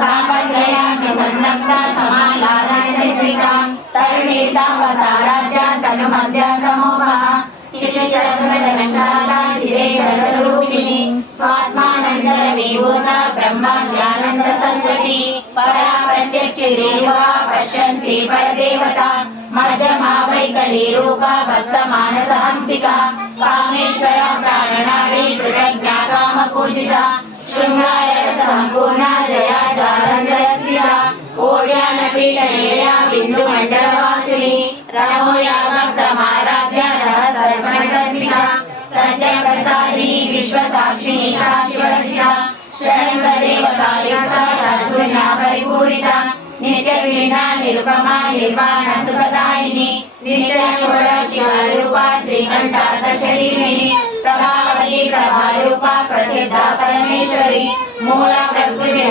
तापत्रयामि सन्नग्ना समालालयचन्द्रिकां तरुणीतां वसाराध्यां तनुमध्यान्तमोपः चित्तजन्मदनशाला चिरेकरसरूपिणी स्वात्मानन्दरविभूता ब्रह्माज्ञानन्दसंतति परा प्रत्यक्षिरेवा पश्यन्ति परदेवता मध्यमा वैकलीरूपा भक्तमानसहंसिका कामेश्वरा प्राणनाडी कृतज्ञा कामपूजिता शृङ्गारसम्पूर्णा जया जालन्धरस्थिता ओड्यानपीठनेया बिन्दुमण्डलवासिनी रमो यागक्रमाराध्या रहसर्पणकल्पिता सत्यप्रसादिनी विश्वसाक्षिणी साक्षिवर्जिता षण्गदेवतायुक्ता षड्गुणा परिपूरिता नित्यवीणा निरुपमा निर्वाणसुखदायिनी नित्यषोडशिवरूपा श्रीकण्ठार्थशरीरिणी प्रभावती प्रभारूपा प्रसिद्धा परमेश्वरी मूला प्रकृति